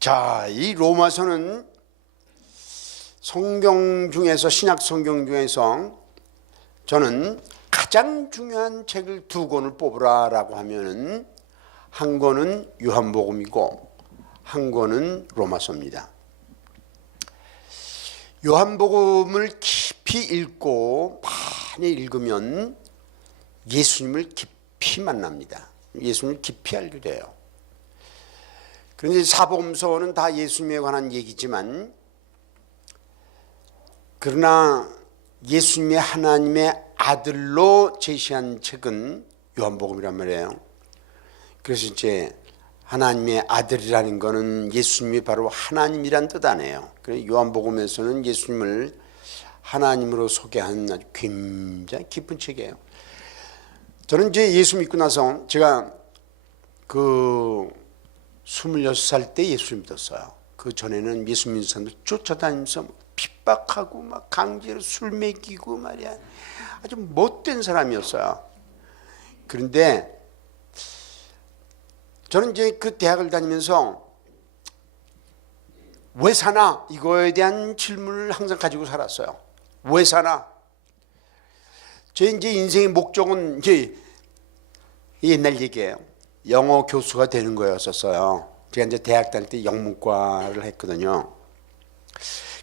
자, 이 로마서는 성경 중에서, 신약 성경 중에서 저는 가장 중요한 책을 두 권을 뽑으라라고 하면은 한 권은 요한복음이고 한 권은 로마서입니다. 요한복음을 깊이 읽고 많이 읽으면 예수님을 깊이 만납니다. 예수님을 깊이 알게 돼요. 그런데 사복음서는 다 예수님에 관한 얘기지만, 그러나 예수님의 하나님의 아들로 제시한 책은 요한복음이란 말이에요. 그래서 이제 하나님의 아들이라는 것은 예수님이 바로 하나님이란 뜻 아니에요. 그래서 요한복음에서는 예수님을 하나님으로 소개한 아주 굉장히 깊은 책이에요. 저는 이제 예수 믿고 나서 제가 26살 때 예수 믿었어요. 그 전에는 예수 믿는 사람들 쫓아다니면서 핍박하고 막 강제로 술 먹이고 말이야. 아주 못된 사람이었어요. 그런데 저는 이제 그 대학을 다니면서 왜 사나? 이거에 대한 질문을 항상 가지고 살았어요. 왜 사나? 제 이제 인생의 목적은 이제 옛날 얘기예요. 영어 교수가 되는 거였었어요. 제가 이제 대학 다닐 때 영문과를 했거든요.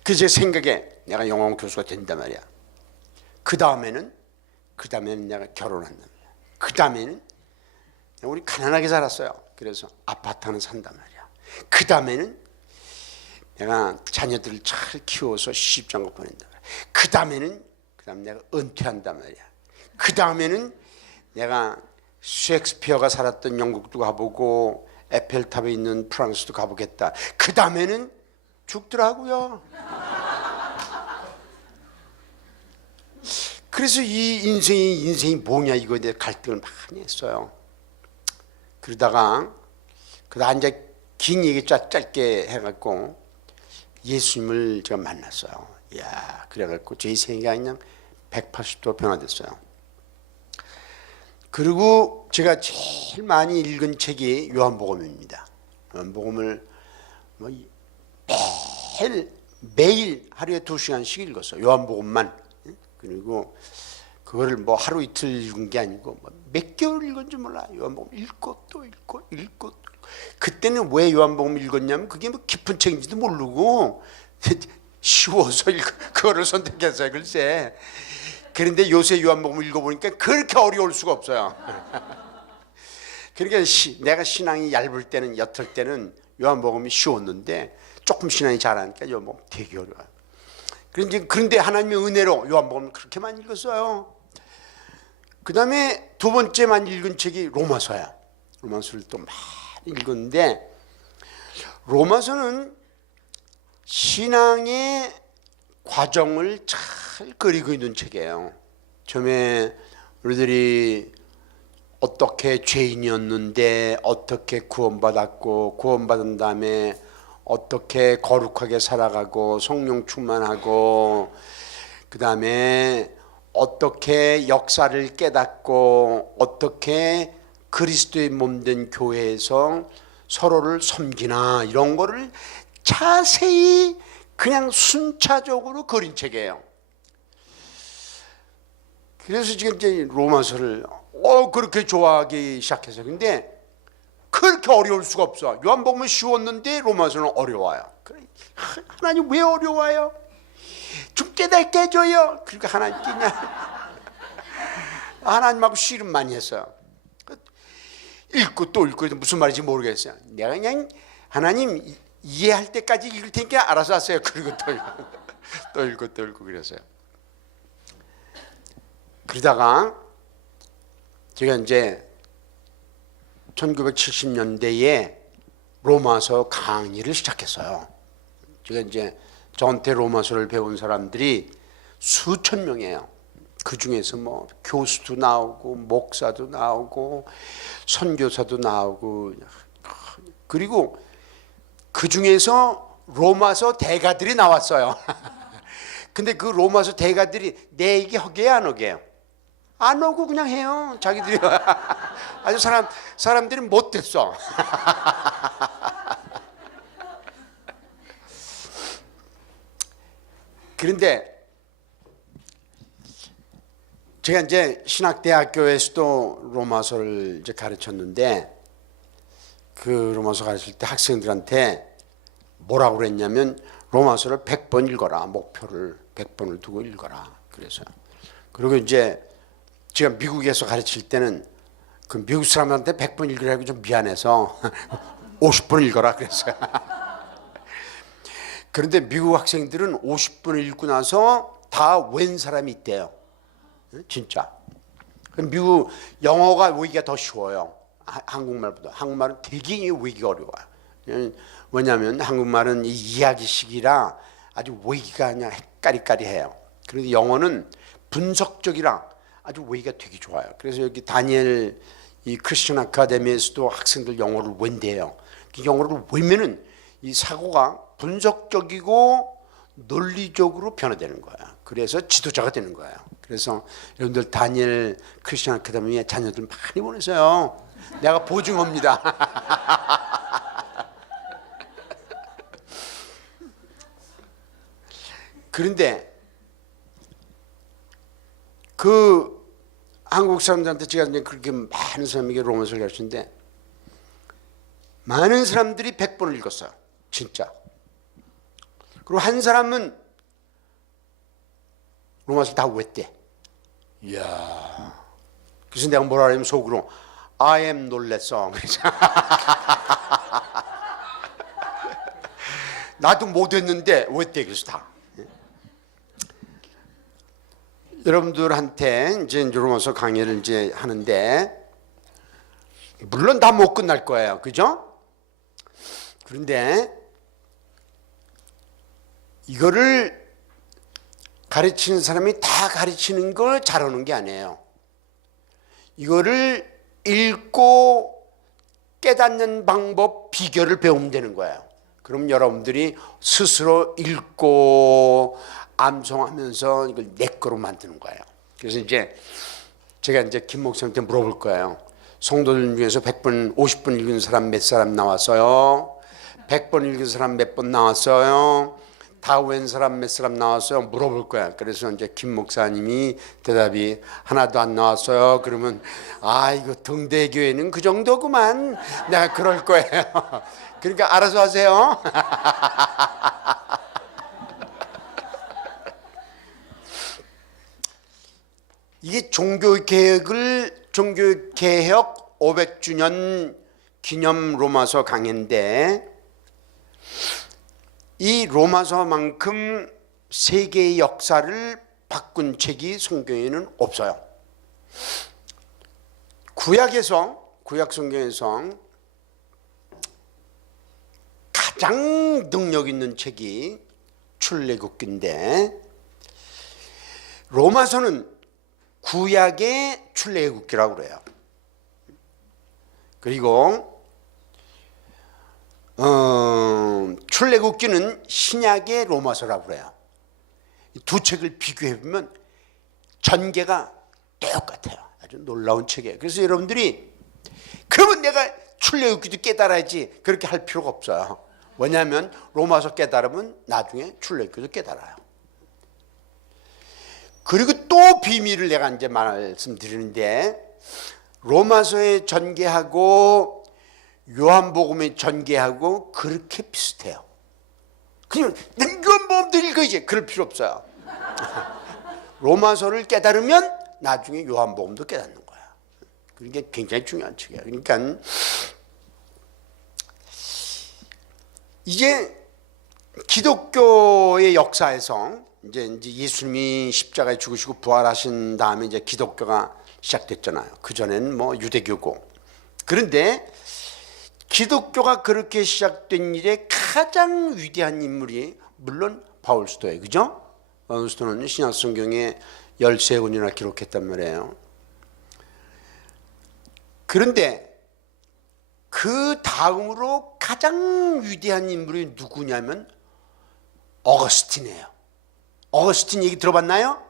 그 제 생각에 내가 영어 교수가 된단 말이야. 그 다음에는 내가 결혼한단 말이야. 그 다음에는 우리 가난하게 살았어요. 그래서 아파트 하나 산단 말이야. 그 다음에는 내가 자녀들을 잘 키워서 시집장가 보낸단 말이야. 그 다음에 내가 은퇴한단 말이야. 그 다음에는 내가 셰익스피어가 살았던 영국도 가보고 에펠탑에 있는 프랑스도 가보겠다. 그 다음에는 죽더라고요. 그래서 이 인생이 뭐냐 이거에 대해 갈등을 많이 했어요. 그러다가 이제 긴 얘기 짧게 해갖고 예수님을 제가 만났어요. 이야, 그래갖고 제 생각이 그냥 180도 변화됐어요. 그리고 제가 제일 많이 읽은 책이 요한복음입니다. 요한복음을 매일 하루에 2시간씩 읽었어요. 요한복음만. 그리고 그거를 하루 이틀 읽은 게 아니고 몇 개월 읽은지 몰라. 요한복음 읽고 또 읽고. 그때는 왜 요한복음 읽었냐면 그게 깊은 책인지도 모르고 쉬워서 그거를 선택했어요. 글쎄. 그런데 요새 요한복음 읽어보니까 그렇게 어려울 수가 없어요. 그러니까 내가 신앙이 얇을 때는, 옅을 때는 요한복음이 쉬웠는데 조금 신앙이 잘하니까 요한복음 되게 어려워요. 그런데 하나님의 은혜로 요한복음을 그렇게 많이 읽었어요. 그 다음에 두 번째만 읽은 책이 로마서야. 로마서를 또 많이 읽었는데, 로마서는 신앙의 과정을 잘 그리고 있는 책이에요. 처음에 우리들이 어떻게 죄인이었는데 어떻게 구원받았고, 구원받은 다음에 어떻게 거룩하게 살아가고 성령 충만하고, 그 다음에 어떻게 역사를 깨닫고 어떻게 그리스도의 몸된 교회에서 서로를 섬기나, 이런 거를 자세히 그냥 순차적으로 그린 책이에요. 그래서 지금 이제 로마서를 그렇게 좋아하기 시작해서, 근데 그렇게 어려울 수가 없어. 요한복음은 쉬웠는데 로마서는 어려워요. 하나님 왜 어려워요? 좀 깨닫게 해줘요. 그러니까 하나님 그냥 하나님하고 씨름 많이 했어요. 읽고 또 읽고 무슨 말인지 모르겠어요. 내가 그냥 하나님 이해할 때까지 읽을 테니까 알아서 하세요. 그리고 또 읽고 그랬어요. 그러다가 제가 이제 1970년대에 로마서 강의를 시작했어요. 제가 이제 저한테 로마서를 배운 사람들이 수천 명이에요. 그 중에서 교수도 나오고 목사도 나오고 선교사도 나오고, 그리고 그 중에서 로마서 대가들이 나왔어요. 근데 그 로마서 대가들이 내 얘기 하게 안 오게요? 안 오고 그냥 해요. 자기들이 아주 사람들이 못됐어. 그런데 제가 이제 신학대학교에서도 로마서를 이제 가르쳤는데 그 로마서 가르칠 때 학생들한테 뭐라고 그랬냐면 로마서를 100번 읽어라. 목표를 100번을 두고 읽어라. 그래서 그리고 이제 제가 미국에서 가르칠 때는 그 미국 사람한테 100번 읽으라고 좀 미안해서 50번 읽어라 그랬어요. 그런데 미국 학생들은 50번을 읽고 나서 다 웬 사람이 있대요. 진짜. 미국 영어가 외기가 더 쉬워요. 한국말보다. 한국말은 되게 외기가 어려워요. 왜냐하면 한국말은 이 이야기식이라 아주 외기가 그냥 까리까리해요. 그런데 영어는 분석적이라 아주 외기가 되게 좋아요. 그래서 여기 다니엘 이 크리스천 아카데미에서도 학생들 영어를 웬대요. 영어를 외면은 이 사고가 분석적이고 논리적으로 변화되는 거야. 그래서 지도자가 되는 거예요. 그래서 여러분들 다니엘 크리스천 아카데미에 자녀들 많이 보내세요. 내가 보증합니다. 그런데 그 한국 사람들한테 제가 이제 그렇게 많은 사람에게 로마서를 가르치는데 많은 사람들이 100번을 읽었어요. 진짜. 그리고 한 사람은 로마서를 다 외웠대. 이야. 그래서 내가 뭐라 하냐면 속으로 I am 놀랬어. 나도 못 했는데 외웠대. 그래서 다. 여러분들한테 이제 로마서 강의를 이제 하는데 물론 다 못 끝날 거예요. 그죠? 그런데 이거를 가르치는 사람이 다 가르치는 걸 잘하는 게 아니에요. 이거를 읽고 깨닫는 방법, 비결을 배우면 되는 거예요. 그럼 여러분들이 스스로 읽고 암송하면서 이걸 내 거로 만드는 거예요. 그래서 이제 제가 이제 김 목사님한테 물어볼 거예요. 성도들 중에서 100번, 50번 읽은 사람 몇 사람 나왔어요? 100번 읽은 사람 몇 번 나왔어요? 다 외운 사람 몇 사람 나왔어요? 물어볼 거야. 그래서 이제 김 목사님이 대답이 하나도 안 나왔어요. 그러면 아 이거 등대교회는 그 정도구만. 내가 그럴 거예요. 그러니까 알아서 하세요. 이게 종교개혁 500주년 기념 로마서 강해인데 이 로마서만큼 세계의 역사를 바꾼 책이 성경에는 없어요. 구약 성경에서 가장 능력 있는 책이 출애굽기인데 로마서는 구약의 출애굽기라고 그래요. 그리고 출애굽기는 신약의 로마서라고 그래요. 두 책을 비교해 보면 전개가 똑같아요. 아주 놀라운 책이에요. 그래서 여러분들이 그러면 내가 출애굽기도 깨달아야지 그렇게 할 필요가 없어요. 왜냐하면 로마서 깨달으면 나중에 출애굽기도 깨달아요. 그리고 또 비밀을 내가 이제 말씀드리는데 로마서의 전개하고 요한복음의 전개하고 그렇게 비슷해요. 그냥 요한복음도 읽어야지. 그럴 필요 없어요. 로마서를 깨달으면 나중에 요한복음도 깨닫는 거야. 그게 굉장히 중요한 책이야. 그러니까 이제 기독교의 역사에서 이제 예수님이 십자가에 죽으시고 부활하신 다음에 이제 기독교가 시작됐잖아요. 그 전에는 뭐 유대교고. 그런데 기독교가 그렇게 시작된 일에 가장 위대한 인물이 물론 바울 사도예요. 그죠? 바울 사도는 신약 성경에 13권이나 기록했단 말이에요. 그런데 그 다음으로 가장 위대한 인물이 누구냐면 어거스틴이에요. 어거스틴 얘기 들어봤나요?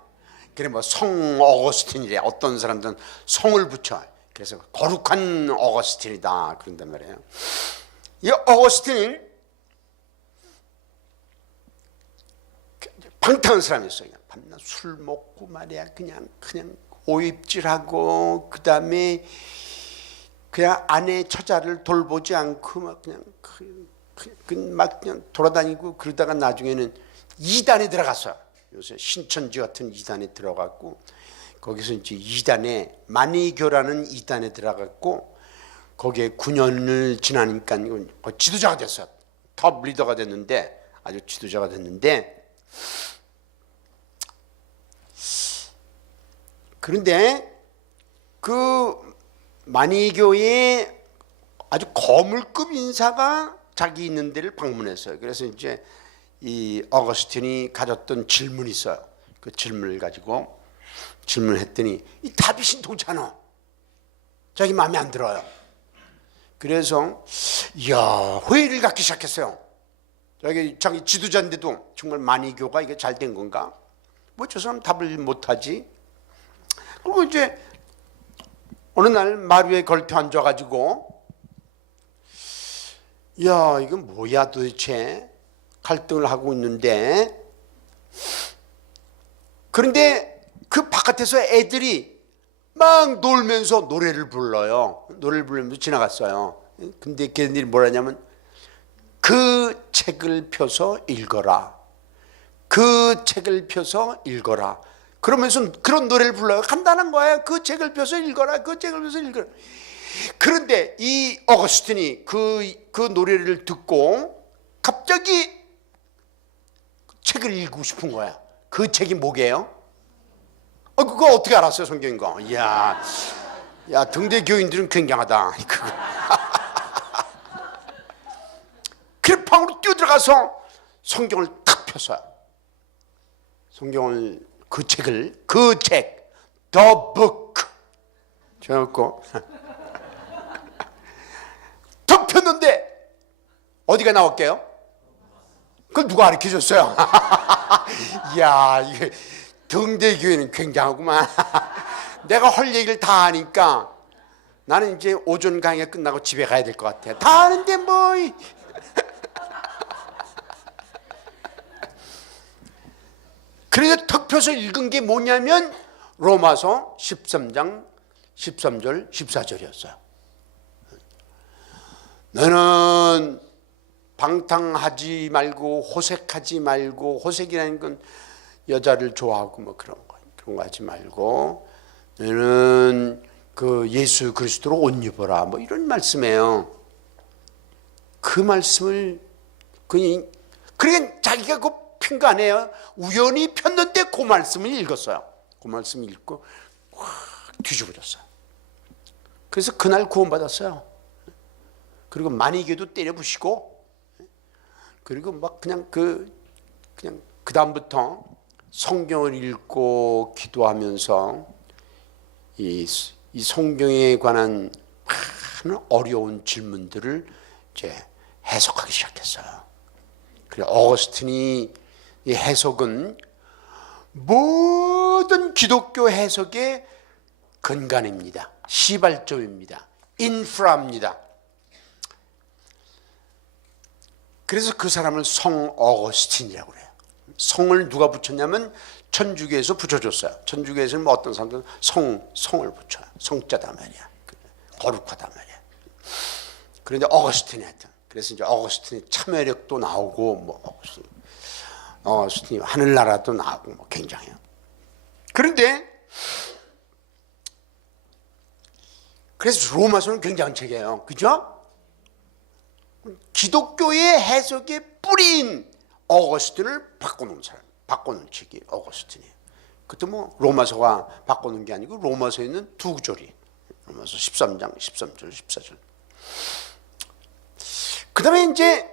그래 뭐 성 어거스틴이래. 어떤 사람들은 성을 붙여. 그래서 거룩한 어거스틴이다 그런단 말이에요. 이 어거스틴은 방탕한 사람이었어요. 그냥 밤낮 술 먹고 말이야 그냥 오입질하고 그다음에 그냥 아내 처자를 돌보지 않고 막 그냥 막 그냥 돌아다니고 그러다가 나중에는 이단에 들어갔어요. 요새 신천지 같은 이단에 들어갔고 거기서 이제 이단에 만이교라는 이단에 들어갔고 거기에 9년을 지나니까 지도자가 됐어요. 톱 리더가 됐는데 아주 지도자가 됐는데 그런데 그 만이교의 아주 거물급 인사가 자기 있는 데를 방문했어요. 그래서 이제 이 어거스틴이 가졌던 질문이 있어요. 그 질문을 가지고 질문을 했더니 이 답이 신통찮아. 자기 마음에 안 들어요. 그래서 이야 회의를 갖기 시작했어요. 자기 지도자인데도 정말 만이교가 이게 잘 된 건가? 뭐 저 사람 답을 못하지. 그리고 이제 어느 날 마루에 걸터 앉아가지고 야 이건 뭐야 도대체 갈등을 하고 있는데 그런데 그 바깥에서 애들이 막 놀면서 노래를 불러요. 노래를 부르면서 지나갔어요. 근데 걔네들이 뭐라냐면 그 책을 펴서 읽어라. 그 책을 펴서 읽어라. 그러면서 그런 노래를 불러요. 간단한 거예요. 그 책을 펴서 읽어라. 그 책을 펴서 읽어라. 그런데 이 어거스틴이 그 노래를 듣고 갑자기 책을 읽고 싶은 거야. 그 책이 뭐게요? 그거 어떻게 알았어요, 성경인 거? 이야, 야, 등대 교인들은 굉장하다. 그래, 방으로 뛰어들어가서 성경을 탁 펴서요. 성경을, 그 책, The Book. 저였고. 탁 폈는데, 어디가 나올게요? 그걸 누가 가르쳐 줬어요? 이야, 이게. 등대교회는 굉장하구만. 내가 할 얘기를 다 하니까 나는 이제 오전 강의 끝나고 집에 가야 될 것 같아. 다 아는데 뭐. 그래서 턱 펴서 읽은 게 뭐냐면 로마서 13장 13절 14절이었어요. 너는 방탕하지 말고 호색하지 말고, 호색이라는 건 여자를 좋아하고 뭐 그런 거 하지 말고 너는 그 예수 그리스도로 옷 입어라 뭐 이런 말씀이에요. 그 말씀을 그러니까 자기가 그 핀 거 아니에요. 우연히 폈는데 그 말씀을 읽었어요. 그 말씀을 읽고 확 뒤집어졌어요. 그래서 그날 구원받았어요. 그리고 만이교도 때려 부시고 그리고 막 그냥 그 다음부터 성경을 읽고 기도하면서 이 성경에 관한 많은 어려운 질문들을 이제 해석하기 시작했어요. 그래 어거스틴이 이 해석은 모든 기독교 해석의 근간입니다. 시발점입니다. 인프라입니다. 그래서 그 사람을 성 어거스틴이라고 그래요. 성을 누가 붙였냐면 천주교에서 붙여줬어요. 천주교에서는 뭐 어떤 사람들은 성을 붙여요. 성자다 말이야. 거룩하다 말이야. 그런데 어거스틴이 하여튼 그래서 이제 어거스틴의 참여력도 나오고 뭐 어거스틴이 하늘나라도 나오고 뭐 굉장해요. 그런데 그래서 로마서는 굉장한 책이에요. 그죠? 기독교의 해석의 뿌리인 어거스틴을 바꿔놓은 사람, 바꿔놓은 책이 어거스틴이에요. 그것도 뭐 로마서가 바꿔놓은 게 아니고 로마서에 있는 두 구절이 로마서 13장 13절 14절. 그 다음에 이제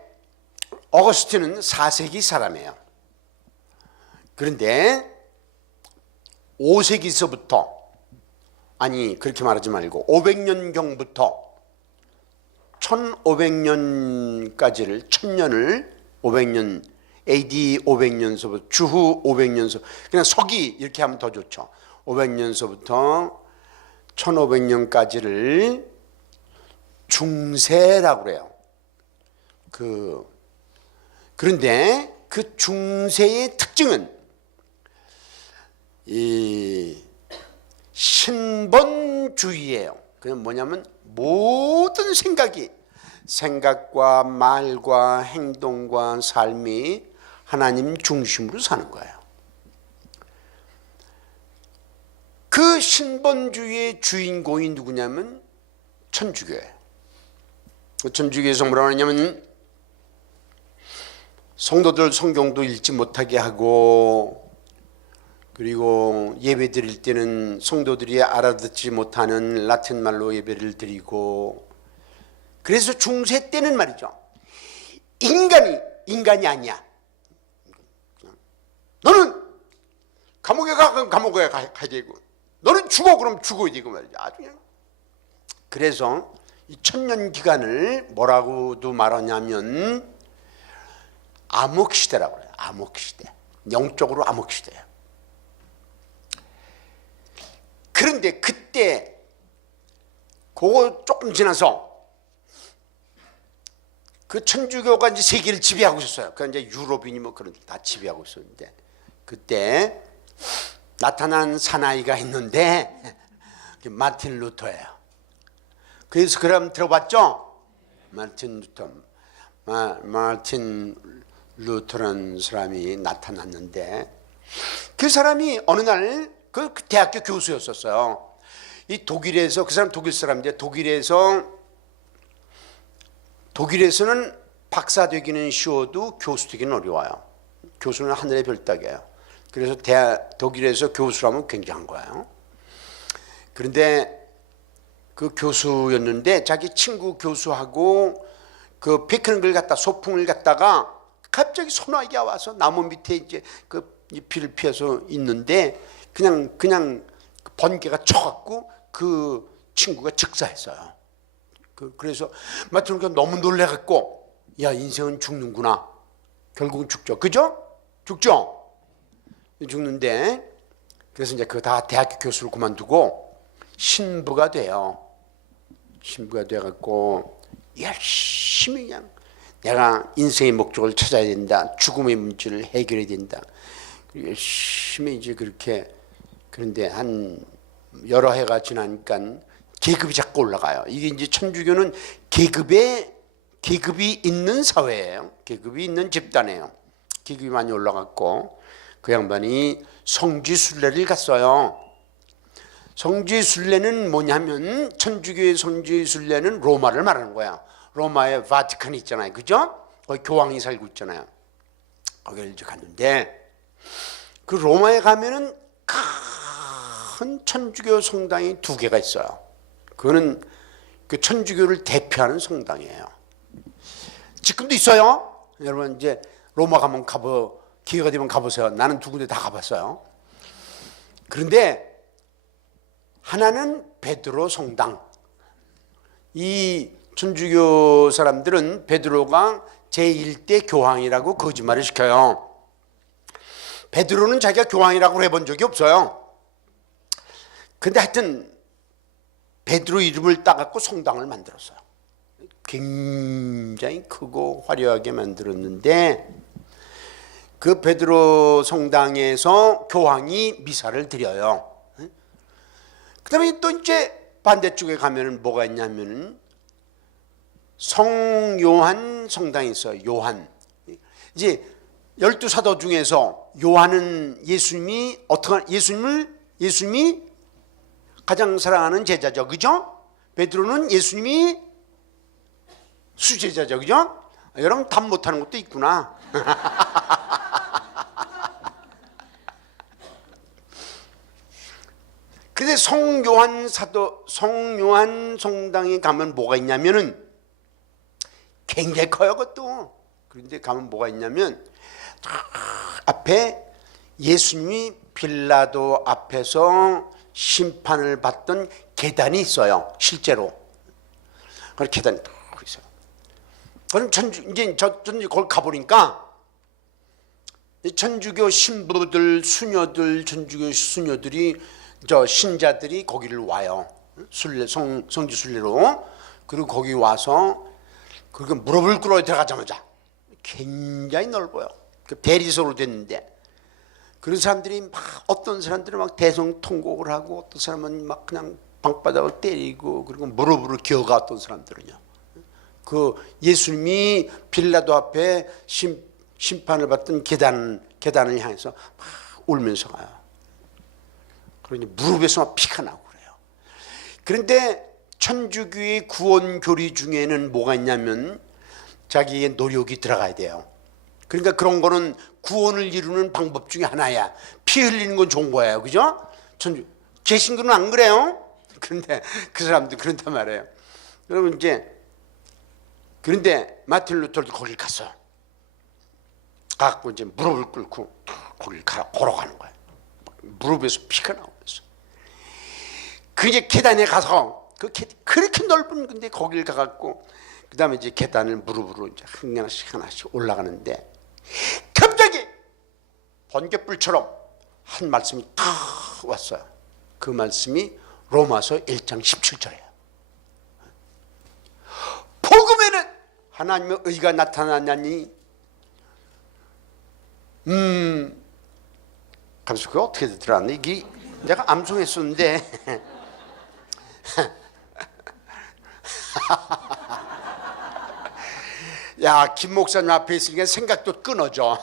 어거스틴은 4세기 사람이에요. 그런데 5세기서부터 아니 그렇게 말하지 말고 500년경부터 1500년까지를 1000년을 500년 AD 500년서부터 주후 500년서 그냥 서기 이렇게 하면 더 좋죠. 500년서부터 1500년까지를 중세라고 그래요. 그런데 그 중세의 특징은 이 신본주의예요. 그게 뭐냐면 모든 생각과 말과 행동과 삶이 하나님 중심으로 사는 거예요. 그 신본주의의 주인공이 누구냐면 천주교예요. 천주교에서 뭐라고 하냐면 성도들 성경도 읽지 못하게 하고, 그리고 예배 드릴 때는 성도들이 알아듣지 못하는 라틴 말로 예배를 드리고, 그래서 중세 때는 말이죠, 인간이 아니야. 너는 감옥에 가야 되고, 너는 죽어 그럼 죽어야 되고 말이죠. 아주 그냥. 그래서 이 천년 기간을 뭐라고도 말하냐면 암흑시대라고 그래요. 암흑시대. 영적으로 암흑시대예요. 그런데 그때 그거 조금 지나서 그 천주교가 이제 세계를 지배하고 있었어요. 그 이제 유럽인이 뭐 그런 다 지배하고 있었는데, 그때 나타난 사나이가 있는데 마틴 루터예요. 그래서 그럼 들어봤죠? 마틴 루터라는 사람이 나타났는데, 그 사람이 어느 날 그 대학교 교수였었어요. 이 독일에서, 그 사람 독일 사람인데, 독일에서는 박사 되기는 쉬워도 교수 되기는 어려워요. 교수는 하늘의 별따기예요. 그래서 독일에서 교수라면 굉장한 거예요. 그런데 그 교수였는데 자기 친구 교수하고 그 피크닉을 갖다, 소풍을 갔다가 갑자기 소나기가 와서 나무 밑에 이제 그 잎을 피워서 있는데 그냥 번개가 쳐갖고 그 친구가 즉사했어요. 그래서 마틴루터가 너무 놀래갖고, 야, 인생은 죽는구나. 결국은 죽죠. 그죠? 죽죠? 죽는데, 그래서 이제 그 다 대학교 교수를 그만두고 신부가 돼요. 신부가 돼갖고 열심히 그냥 내가 인생의 목적을 찾아야 된다. 죽음의 문제를 해결해야 된다. 열심히 이제 그렇게. 그런데 한 여러 해가 지나니까 계급이 자꾸 올라가요. 이게 이제 천주교는 계급이 있는 사회예요. 계급이 있는 집단이에요. 계급이 많이 올라갔고, 그 양반이 성지순례를 갔어요. 성지순례는 뭐냐면, 천주교의 성지순례는 로마를 말하는 거야. 로마에 바티칸이 있잖아요. 그죠? 거기 교황이 살고 있잖아요. 거기를 이제 갔는데, 그 로마에 가면은 큰 천주교 성당이 2개가 있어요. 그거는 그 천주교를 대표하는 성당이에요. 지금도 있어요. 여러분 이제 로마 가면 기회가 되면 가보세요. 나는 2군데 다 가봤어요. 그런데 하나는 베드로 성당. 이 천주교 사람들은 베드로가 제1대 교황이라고 거짓말을 시켜요. 베드로는 자기가 교황이라고 해본 적이 없어요. 근데 하여튼 베드로 이름을 따갖고 성당을 만들었어요. 굉장히 크고 화려하게 만들었는데, 그 베드로 성당에서 교황이 미사를 드려요. 그 다음에 또 이제 반대쪽에 가면은 뭐가 있냐면은 성요한 성당이 있어요. 요한. 이제 12사도 중에서 요한은 예수님이 가장 사랑하는 제자죠. 그죠? 베드로는 예수님이 수제자죠. 그죠? 여러분 답 못하는 것도 있구나. 근데 성요한 성당에 가면 뭐가 있냐면은 굉장히 커요. 그것도. 그런데 가면 뭐가 있냐면 앞에 예수님이 빌라도 앞에서 심판을 받던 계단이 있어요. 실제로. 그 계단이 딱 있어요. 그럼 이제 거기 가보니까 천주교 신부들, 천주교 수녀들이, 신자들이 거기를 와요. 성지 순례로. 그리고 거기 와서 그리고 무릎을 꿇어 들어가자마자 굉장히 넓어요. 그 대리석으로 됐는데, 그런 사람들이 막 어떤 사람들은 막 대성통곡을 하고 어떤 사람은 막 그냥 방바닥을 때리고 그리고 무릎으로 기어가 어떤 사람들은요. 그 예수님이 빌라도 앞에 심판을 받던 계단을 향해서 막 울면서 가요. 그러니 무릎에서 막 피가 나고 그래요. 그런데 천주교의 구원 교리 중에는 뭐가 있냐면 자기의 노력이 들어가야 돼요. 그러니까 그런 거는 구원을 이루는 방법 중에 하나야. 피 흘리는 건 좋은 거예요. 그죠? 개신교는 안 그래요? 그런데 그 사람도 그런단 말이에요. 여러분 그런데 마틴 루터도 거길 갔어. 가고 이제 무릎을 꿇고 거길 걸어가는 거예요. 무릎에서 피가 나오면서. 그 이제 계단에 가서 그렇게 넓은 근데 거길 가갖고 그 다음에 이제 계단을 무릎으로 이제 하나씩 올라가는데 갑자기 번갯불처럼 한 말씀이 탁 왔어요. 그 말씀이 로마서 1장 17절이에요. 복음에는 하나님의 의가 나타나냐니 가면서 그게 어떻게 되더라? 이게 내가 암송했었는데 야, 김 목사님 앞에 있으니까 생각도 끊어져.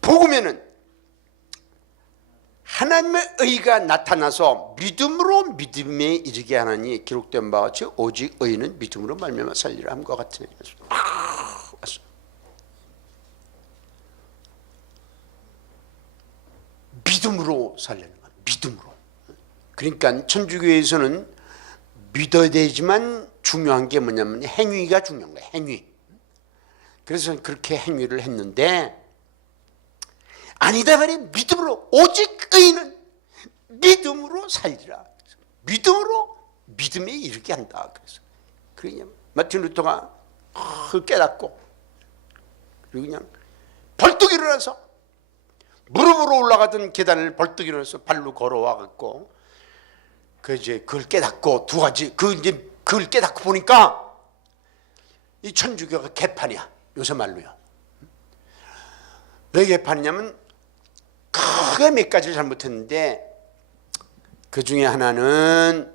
복음에는 하나님의 의가 나타나서 믿음으로 믿음에 이르게 하나니 기록된 바와 같이 오직 의는 믿음으로 말미암아 살리라 함과 같으니. 믿음으로 살리는 거야. 믿음으로. 그러니까 천주교에서는 믿어야 되지만 중요한 게 뭐냐면 행위가 중요한 거야. 행위. 그래서 그렇게 행위를 했는데 아니다 말이야. 믿음으로 오직 의인은 믿음으로 살리라. 믿음으로 믿음에 이르게 한다. 그래서 그냥 마틴 루터가 깨닫고 그리고 그냥 벌떡 일어나서 무릎으로 올라가던 계단을 벌떡 일어나서 발로 걸어와 갖고 그걸 깨닫고 두 가지 그걸 깨닫고 보니까 이 천주교가 개판이야. 요새 말로요. 왜 개판이냐면 크게 몇 가지를 잘못했는데 그 중에 하나는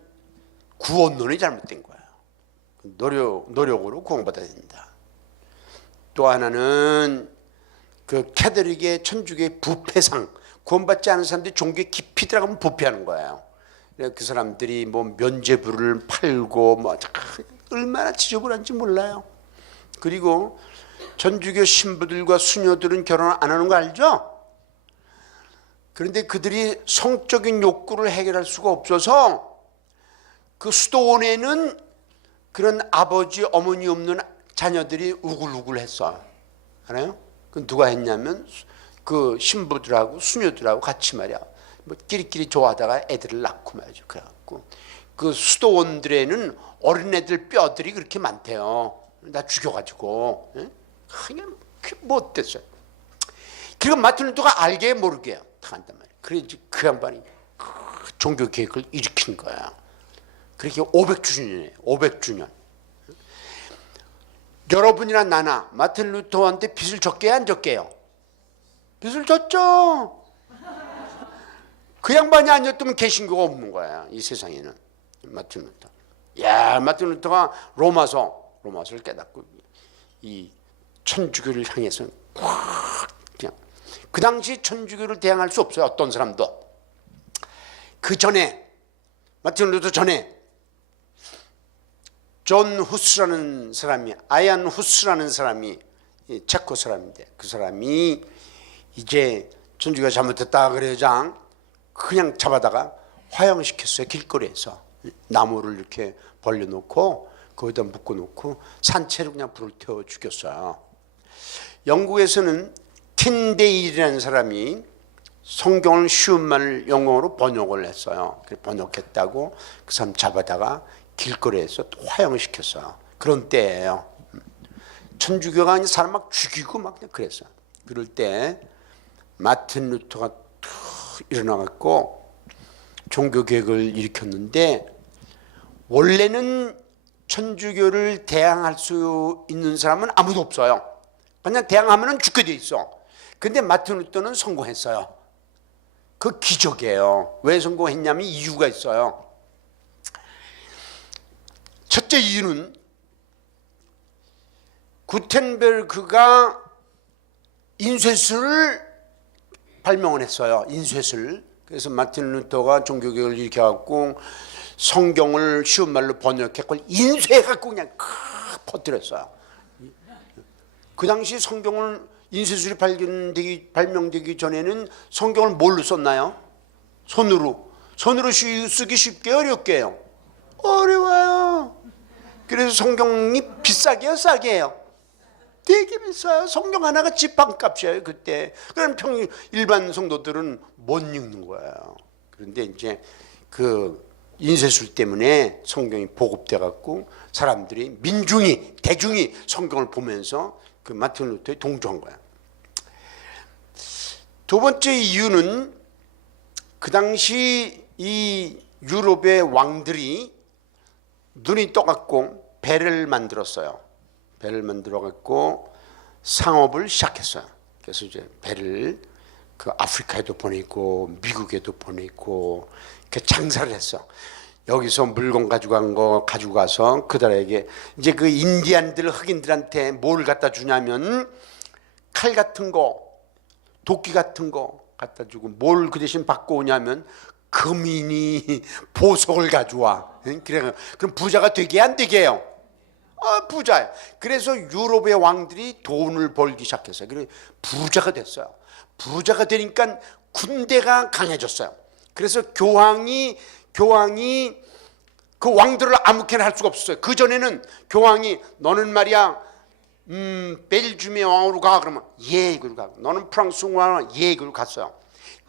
구원론이 잘못된 거예요. 노력으로 구원받아야 된다. 또 하나는 그 캐톨릭의 천주교의 부패상, 구원받지 않은 사람들이 종교에 깊이 들어가면 부패하는 거예요. 그 사람들이 뭐 면죄부를 팔고 뭐 얼마나 지저분한지 몰라요. 그리고 천주교 신부들과 수녀들은 결혼 안 하는 거 알죠? 그런데 그들이 성적인 욕구를 해결할 수가 없어서 그 수도원에는 그런 아버지 어머니 없는 자녀들이 우글우글했어. 알아요? 그 누가 했냐면 그 신부들하고 수녀들하고 같이 말이야. 뭐 끼리끼리 좋아하다가 애들을 낳고 말이죠. 그래갖고 그 수도원들에는 어린애들 뼈들이 그렇게 많대요. 나 죽여가지고 그냥 못 됐어요. 그리고 마틴 루터가 알게 모르게 한단 말이에요. 그래서 그 양반이 종교 개혁을 일으킨 거야. 그렇게 500주년이에요. 500주년. 여러분이나 나나 마틴 루터한테 빚을 졌게요, 안 졌게요? 빚을 졌죠. 그 양반이 아니었다면 개신교가 없는 거야, 이 세상에는. 마틴 루터. 야, 마틴 루터가 로마서를 깨닫고 이 천주교를 향해서 그냥 그 당시 천주교를 대항할 수 없어요. 어떤 사람도. 그 전에 마틴 루터 전에 존 후스라는 사람이 아얀 후스라는 사람이 체코 사람인데 그 사람이 이제 천주교가 잘못했다 그래장 그냥 잡아다가 화형시켰어요. 길거리에서 나무를 이렇게 벌려놓고 거기다 묶어놓고 산채로 그냥 불을 태워 죽였어요. 영국에서는 틴데일이라는 사람이 성경을 쉬운 말 영어로 번역을 했어요. 번역했다고 그 사람 잡아다가 길거리에서 화형을 시켰어요. 그런 때예요. 천주교가 사람 막 죽이고 막 그랬어요. 그럴 때 마틴 루터가 일어나갖고 종교 개혁을 일으켰는데 원래는 천주교를 대항할 수 있는 사람은 아무도 없어요. 그냥 대항하면 죽게 돼 있어. 근데 마틴 루터는 성공했어요. 그 기적이에요. 왜 성공했냐면 이유가 있어요. 첫째 이유는 구텐베르크가 인쇄술을 발명을 했어요. 인쇄술. 그래서 마틴 루터가 종교개혁을 일으켜갖고 성경을 쉬운 말로 번역했고 인쇄해갖고 그냥 퍼뜨렸어요. 그 당시 성경을 인쇄술이 발명되기 전에는 성경을 뭘로 썼나요? 손으로 쓰기 쉽게 어렵게요? 어려워요. 그래서 성경이 비싸게요, 싸게요? 되게 비싸요. 성경 하나가 지팡값이에요 그때. 그럼 일반 성도들은 못 읽는 거예요. 그런데 이제 그 인쇄술 때문에 성경이 보급돼 갖고 사람들이 대중이 성경을 보면서 그 마틴 루터에 동조한 거야. 두 번째 이유는 그 당시 이 유럽의 왕들이 눈이 떠갖고 배를 만들었어요. 배를 만들어 갖고 상업을 시작했어요. 그래서 이제 배를 그 아프리카에도 보내고 미국에도 보내고 그 장사를 했어. 여기서 물건 가지고 가서 그들에게 이제 그 인디안들 흑인들한테 뭘 갖다 주냐면 칼 같은 거, 도끼 같은 거 갖다 주고 뭘 그 대신 받고 오냐면 금이니 보석을 가져와. 그래 그럼 부자가 되게 안 되게요? 부자예요. 그래서 유럽의 왕들이 돈을 벌기 시작했어요. 그래서 부자가 됐어요. 부자가 되니까 군대가 강해졌어요. 그래서 교황이 그 왕들을 아무렇게나 할 수가 없었어요. 그 전에는 교황이 너는 말이야 벨기움의 왕으로 가 그러면 예 그로 가. 너는 프랑스 왕으로 예 그로 갔어요.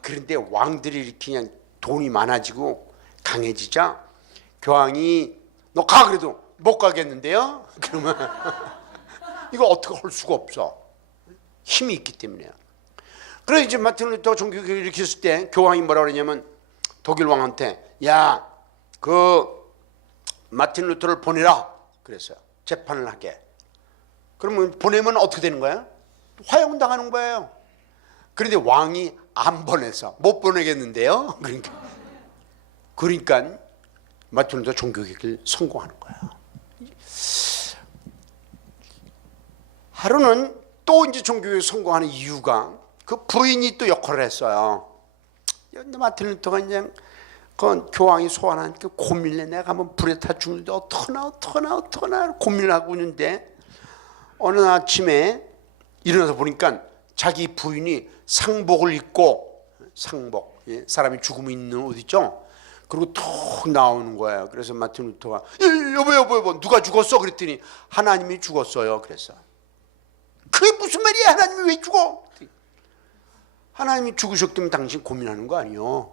그런데 왕들이 이렇게 그냥 돈이 많아지고 강해지자 교황이 너 가 그래도 못 가겠는데요? 그러면 이거 어떻게 할 수가 없어. 힘이 있기 때문에요. 그래서 이제 마틴 루터 종교개혁을 일으켰을 때 교황이 뭐라 그러냐면 독일 왕한테 야, 그 마틴 루터를 보내라 그랬어요. 재판을 하게. 그러면 보내면 어떻게 되는 거예요? 화형당하는 거예요. 그런데 왕이 안 보내서 못 보내겠는데요. 그러니까 마틴 루터 종교개혁을 성공하는 거예요. 하루는 또 이제 종교개혁 성공하는 이유가 그 부인이 또 역할을 했어요. 근데 마틴 루터가 이제 그 교황이 소환한 그 고민을 내가 한번 불에 타 죽는데 어떡하나 고민을 하고 있는데 어느 아침에 일어나서 보니까 자기 부인이 상복을 입고 상복 사람이 죽음이 있는 옷 있죠. 그리고 툭 나오는 거예요. 그래서 마틴 루터가 여보 누가 죽었어? 그랬더니 하나님이 죽었어요. 그랬어. 그게 무슨 말이야? 하나님이 왜 죽어? 하나님이 죽으셨다면 당신 고민하는 거 아니요.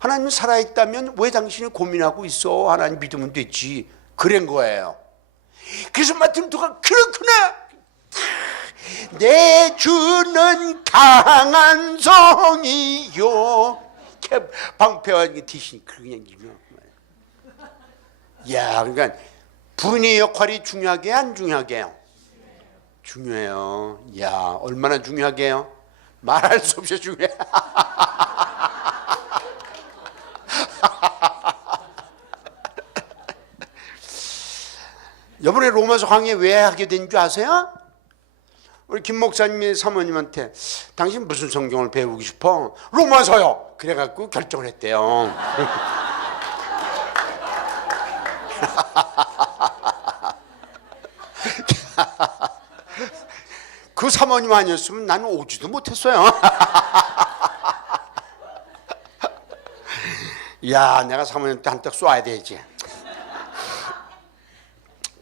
하나님이 살아있다면 왜 당신이 고민하고 있어? 하나님 믿으면 되지. 그런 거예요. 그래서 마틴 루터가 그렇구나. 내 주는 강한 성이요. 방패와 대신 그냥 유명한 거예요. 야, 그러니까 부인의 역할이 중요하게 안 중요하게요? 중요해요. 야, 얼마나 중요하게요? 말할 수 없이 중요해. 이번에 로마서 강의 왜 하게 된 줄 아세요? 우리 김 목사님이 사모님한테 당신 무슨 성경을 배우고 싶어? 로마서요. 그래갖고 결정을 했대요. 그 사모님 아니었으면 나는 오지도 못했어요. 야, 내가 사모님한테 한턱 쏴야 되지.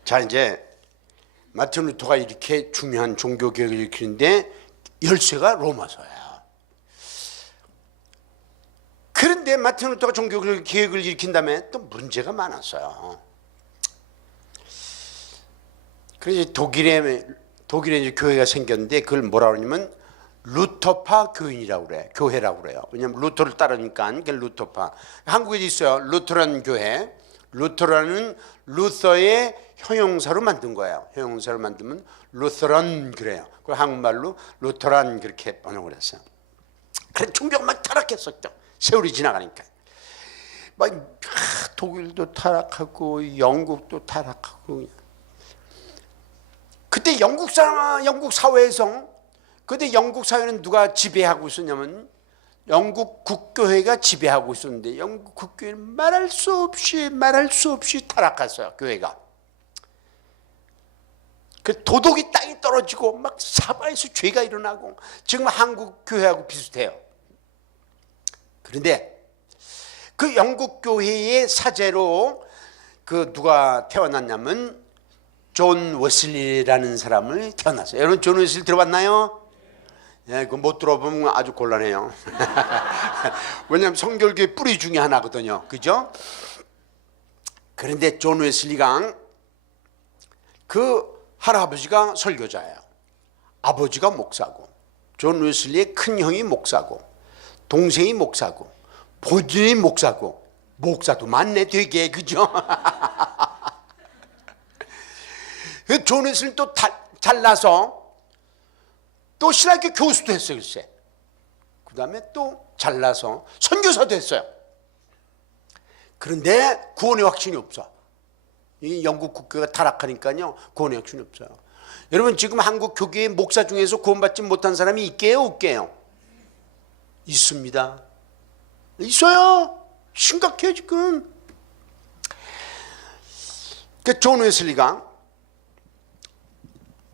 자, 이제 마틴 루터가 이렇게 중요한 종교개혁을 일으키는데 열쇠가 로마서예요. 그런데 마틴 루터가 종교개혁을 일으킨 다음에 또 문제가 많았어요. 그래서 독일에 이제 교회가 생겼는데 그걸 뭐라 그러냐면 루터파 교인이라고 그래. 교회라고 그래요. 왜냐면 루터를 따르니까 그게 루터파. 한국에도 있어요. 루터란 교회. 루터라는 루터의 형용사로 만든 거예요. 형용사로 만들면 루터란 그래요. 그 한국말로 루터란 그렇게 번역을 했어요. 그래 종교가 막 타락했었죠. 세월이 지나가니까 막 독일도 타락하고 영국도 타락하고. 그때 영국 사회에서 그때 영국 사회는 누가 지배하고 있었냐면 영국 국교회가 지배하고 있었는데 영국 국교회는 말할 수 없이 타락했어요. 교회가. 그 도덕이 땅이 떨어지고 막 사방에서 죄가 일어나고 지금 한국 교회하고 비슷해요. 그런데 그 영국 교회의 사제로 그 누가 태어났냐면 존 웨슬리라는 사람을 태어났어요. 여러분 존 웨슬리 들어봤나요? 예, 그거 못 들어보면 아주 곤란해요. 왜냐하면 성결교의 뿌리 중에 하나거든요. 그죠? 그런데 존 웨슬리가 그 할아버지가 설교자예요. 아버지가 목사고 존 웨슬리의 큰 형이 목사고 동생이 목사고 본인이 목사고 목사도 많네 되게. 그죠? 존 웨슬리 또 잘나서 또 신학교 교수도 했어요. 글쎄. 그 다음에 또 잘나서 선교사도 했어요. 그런데 구원의 확신이 없어. 이 영국 국교가 타락하니까요 구원의 확신이 없어요. 여러분 지금 한국 교계의 목사 중에서 구원받지 못한 사람이 있게요 없게요? 있습니다. 있어요. 심각해요 지금. 그 존 웨슬리가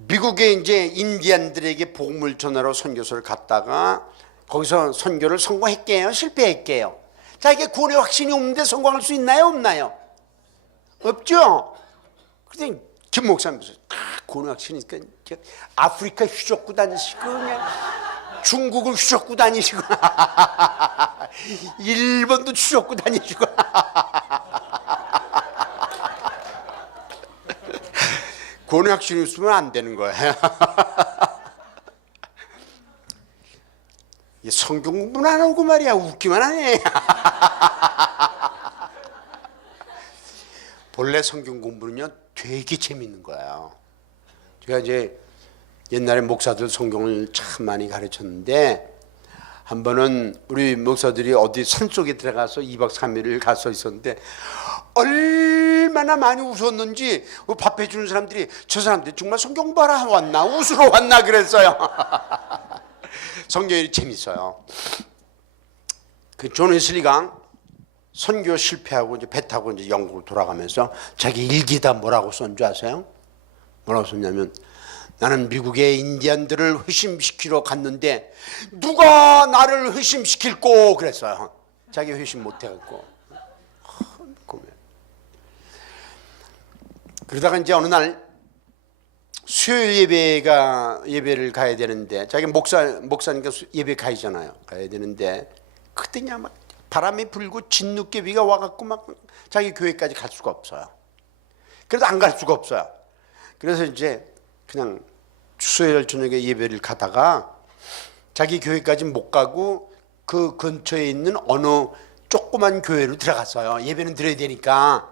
미국에 이제 인디안들에게 복음을 전하러 선교소를 갔다가 거기서 선교를 성공했게요? 실패했게요? 자기가 구원의 확신이 없는데 성공할 수 있나요? 없나요? 없죠? 그런데 김 목사님께서 구원의 확신이 있으니까 아프리카 휘젓고 다니시고 그냥 중국을 휘젓고 다니시고 일본도 휘젓고 다니시고 구원의 확신이 있으면 안 되는 거예요. 성경 공부는 안 하고 말이야 웃기만 하네. 본래 성경 공부는요 되게 재밌는 거예요. 제가 이제 옛날에 목사들 성경을 참 많이 가르쳤는데 한 번은 우리 목사들이 어디 산속에 들어가서 2박 3일을 가서 있었는데 얼마나 많이 웃었는지 밥해 주는 사람들이 저 사람들이 정말 성경 공부하러 왔나 웃으러 왔나 그랬어요. 성경이 재밌어요. 그 존 웨슬리가 선교 실패하고 이제 배 타고 이제 영국으로 돌아가면서 자기 일기다 뭐라고 쓴 줄 아세요? 뭐라고 썼냐면 나는 미국의 인디안들을 회심시키러 갔는데 누가 나를 회심시킬꼬 그랬어요. 자기 회심 못해갖고. 그러다가 이제 어느 날 수요일 예배를 가야 되는데 자기 목사니까 예배 가야잖아요. 가야 되는데 그때냐 막 바람이 불고 진눈깨비가 와갖고 막 자기 교회까지 갈 수가 없어요. 그래도 안 갈 수가 없어요. 그래서 이제 그냥 수요일 저녁에 예배를 가다가 자기 교회까지 못 가고 그 근처에 있는 어느 조그만 교회로 들어갔어요. 예배는 드려야 되니까.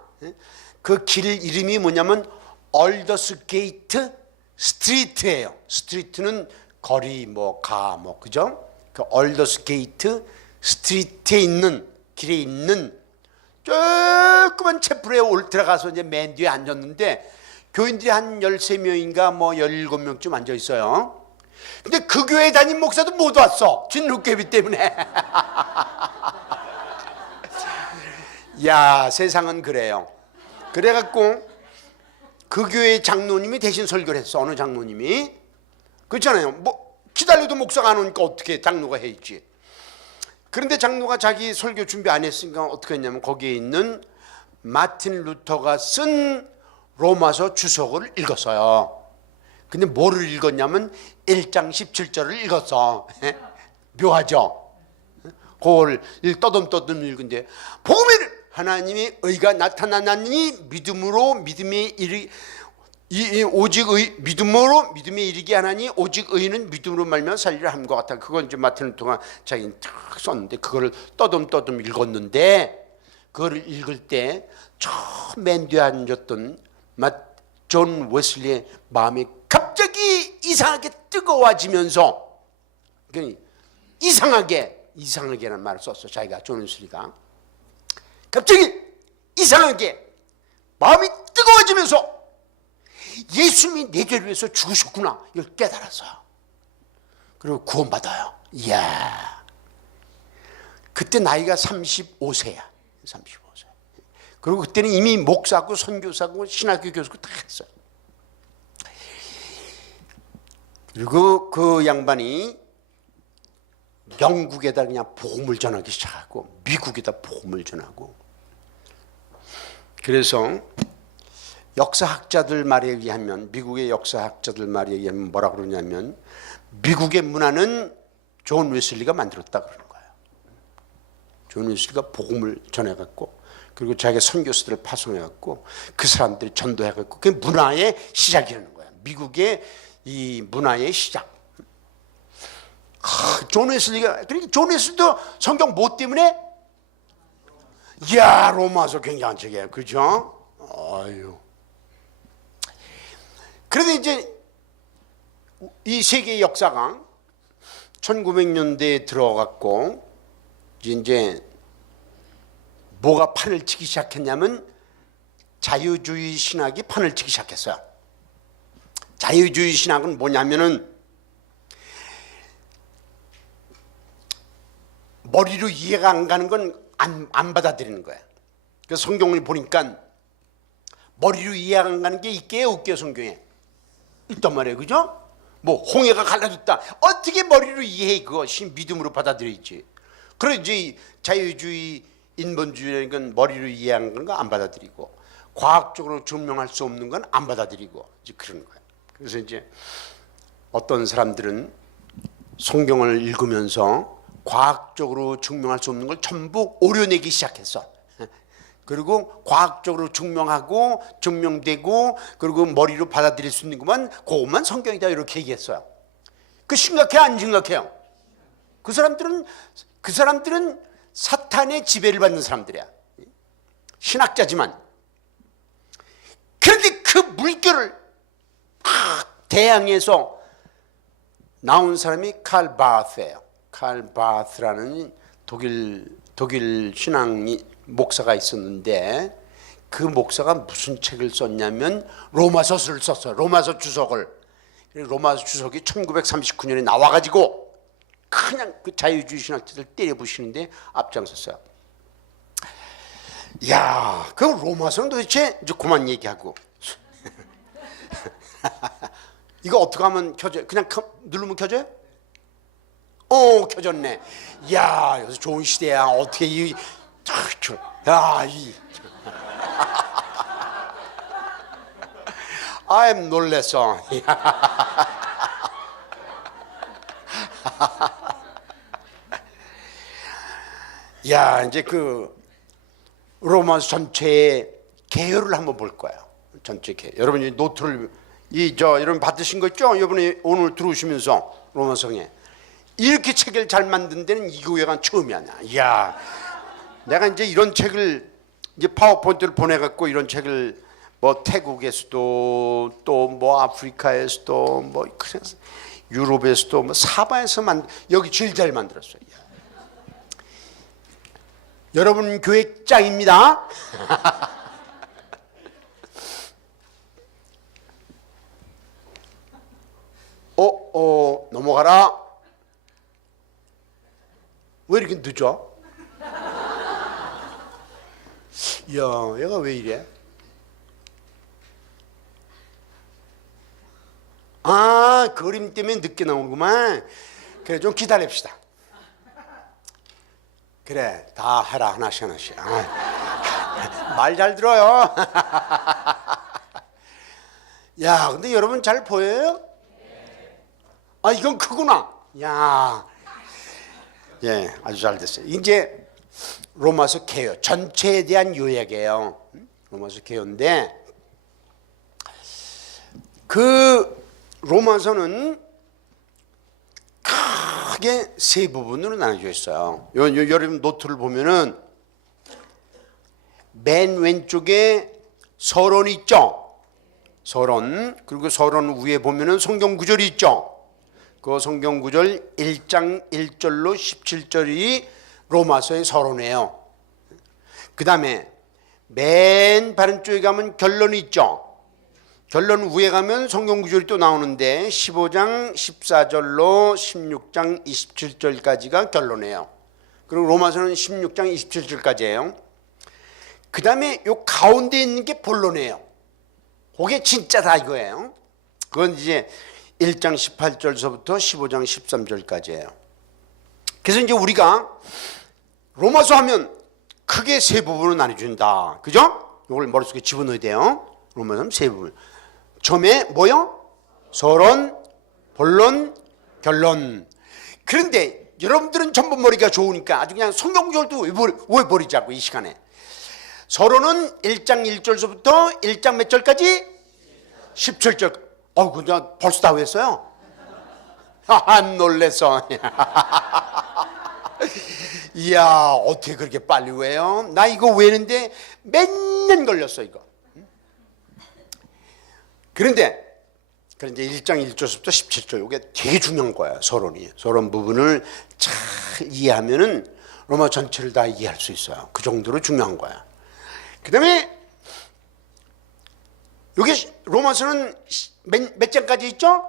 그 길 이름이 뭐냐면 얼더스 게이트 스트리트예요. 스트리트는 거리 그죠? 그 얼더스 게이트 스트리트에 있는 길에 있는 조그만 채플에 들어가서 이제 맨 뒤에 앉았는데 교인들이 한 13명인가 17명쯤 앉아 있어요. 근데 그 교회 담임 목사도 못 왔어. 진눈깨비 때문에. 야, 세상은 그래요. 그래갖고 그 교회 장로님이 대신 설교를 했어. 어느 장로님이. 그렇잖아요. 기다려도 목사가 안 오니까 어떻게 장로가 해있지. 그런데 장로가 자기 설교 준비 안 했으니까 어떻게 했냐면 거기에 있는 마틴 루터가 쓴 로마서 주석을 읽었어요. 근데 뭐를 읽었냐면 1장 17절을 읽었어. 묘하죠. 그걸 떠듬떠듬 읽은데 복음의 하나님의 의가 나타나나니 믿음으로 믿음에 믿음에 이르게 하나니 오직 의는 믿음으로 말미암아 살리라 함과 같아. 그건 이제 마틴 루터가 자기는 탁 썼는데 그거를 떠듬떠듬 읽었는데 그걸 읽을 때 처음 맨 뒤에 앉았던 존 웨슬리의 마음이 갑자기 이상하게 뜨거워지면서, 이상하게라는 말을 썼어. 자기가, 존 웨슬리가 갑자기 이상하게 마음이 뜨거워지면서 예수님이 내 죄를 위해서 죽으셨구나, 이걸 깨달았어요. 그리고 구원받아요. 이야, 그때 나이가 35세야. 35세. 그리고 그때는 이미 목사고 선교사고 신학교 교수고 다 했어요. 그리고 그 양반이 영국에다 그냥 복음을 전하기 시작하고 미국에다 복음을 전하고, 그래서 역사학자들 말에 의하면, 미국의 역사학자들 말에 의하면 뭐라 그러냐면, 미국의 문화는 존 웨슬리가 만들었다 그러는 거예요. 존 웨슬리가 복음을 전해갖고, 그리고 자기가 선교사들을 파송해갖고 그 사람들이 전도해갖고, 그게 문화의 시작이라는 거예요. 미국의 이 문화의 시작. 존 웨슬리가, 그러니까 존 웨슬리도 성경 뭐 때문에? 이야, 로마서 굉장한 책이에요. 그죠? 아유. 그런데 이제 이 세계의 역사가 1900년대에 들어갔고, 이제 뭐가 판을 치기 시작했냐면 자유주의 신학이 판을 치기 시작했어요. 자유주의 신학은 뭐냐면은 머리로 이해가 안 가는 건 안 받아들이는 거예요. 그래서 성경을 보니까 머리로 이해가 안 가는 게 있게요, 없게요? 성경에 있단 말이에요. 그죠? 뭐 홍해가 갈라졌다, 어떻게 머리로 이해해? 그거 믿음으로 받아들이지. 그래, 이제 자유주의 인본주의라는 건 머리로 이해하는 건 안 받아들이고, 과학적으로 증명할 수 없는 건 안 받아들이고, 이제 그런 거예요. 그래서 이제 어떤 사람들은 성경을 읽으면서 과학적으로 증명할 수 없는 걸 전부 오려내기 시작했어. 그리고 과학적으로 증명하고 증명되고 그리고 머리로 받아들일 수 있는 것만, 그것만 성경이다, 이렇게 얘기했어요. 그 심각해, 안 심각해요? 그 사람들은 사탄의 지배를 받는 사람들이야. 신학자지만. 그런데 그 물결을 대항해서 나온 사람이 칼 바스예요. 칼 바스라는 독일 신학 목사가 있었는데, 그 목사가 무슨 책을 썼냐면 로마서를 썼어요. 로마서 주석을. 로마서 주석이 1939년에 나와가지고 그냥 그 자유주의 신학자들 때려부시는데 앞장섰어요. 야, 그 로마서는 도대체, 이제 그만 얘기하고 이거 어떻게 하면 켜져요? 그냥 누르면 켜져요? 켜졌네. 야, 여기서 좋은 시대야. 어떻게 아임 놀랬어. 야, 이제 그 로마서 전체의 개요를 한번 볼 거예요. 전체 개요. 여러분, 이 노트를 여러분 받으신 거 있죠? 이번에 오늘 들어오시면서 로마서에 이렇게 책을 잘 만든 데는 이 교회가 처음이야. 야, 내가 이제 이런 책을 이제 파워포인트를 보내갖고 이런 책을 뭐 태국에서도 또 뭐 아프리카에서도 뭐 유럽에서도 뭐 사바에서 여기 제일 잘 만들었어요. 여러분 교회 짱입니다. 넘어가라. 왜 이렇게 늦어? 야, 얘가 왜 이래? 그림 때문에 늦게 나오는구만. 그래, 좀 기다립시다. 그래, 다 해라, 하나씩. 말 잘 들어요. 야, 근데 여러분 잘 보여요? 이건 크구나. 야, 예, 아주 잘 됐어요. 이제 로마서 개요, 전체에 대한 요약이에요. 로마서 개요인데, 그 로마서는 크게 세 부분으로 나눠져 있어요. 여러분 노트를 보면은 맨 왼쪽에 서론이 있죠. 서론. 그리고 서론 위에 보면은 성경 구절이 있죠. 그 성경 구절 1장 1절로 17절이 로마서의 서론이에요. 그 다음에 맨 바른쪽에 가면 결론이 있죠. 결론 위에 가면 성경 구절이 또 나오는데 15장 14절로 16장 27절까지가 결론이에요. 그리고 로마서는 16장 27절까지예요. 그 다음에 요 가운데 있는 게 본론이에요. 그게 진짜다 이거예요. 그건 이제 1장 18절서부터 15장 13절까지예요. 그래서 이제 우리가 로마서 하면 크게 세 부분으로 나눠준다. 그죠? 이걸 머릿속에 집어넣어야 돼요. 로마서는 세 부분. 처음에 뭐요? 서론, 본론, 결론. 그런데 여러분들은 전부 머리가 좋으니까 아주 그냥 성경절도 외워버리자고 이 시간에. 서론은 1장 1절서부터 1장 몇 절까지? 17절. 그냥 벌써 다 외웠어요? 안 놀랬어. 이야, 어떻게 그렇게 빨리 외워? 나 이거 외우는데 몇 년 걸렸어 이거. 그런데 1장 1절부터 17절 이게 되게 중요한 거야. 서론이. 서론 부분을 잘 이해하면은 로마 전체를 다 이해할 수 있어요. 그 정도로 중요한 거야. 그 다음에 여기 로마서는 몇 장까지 있죠?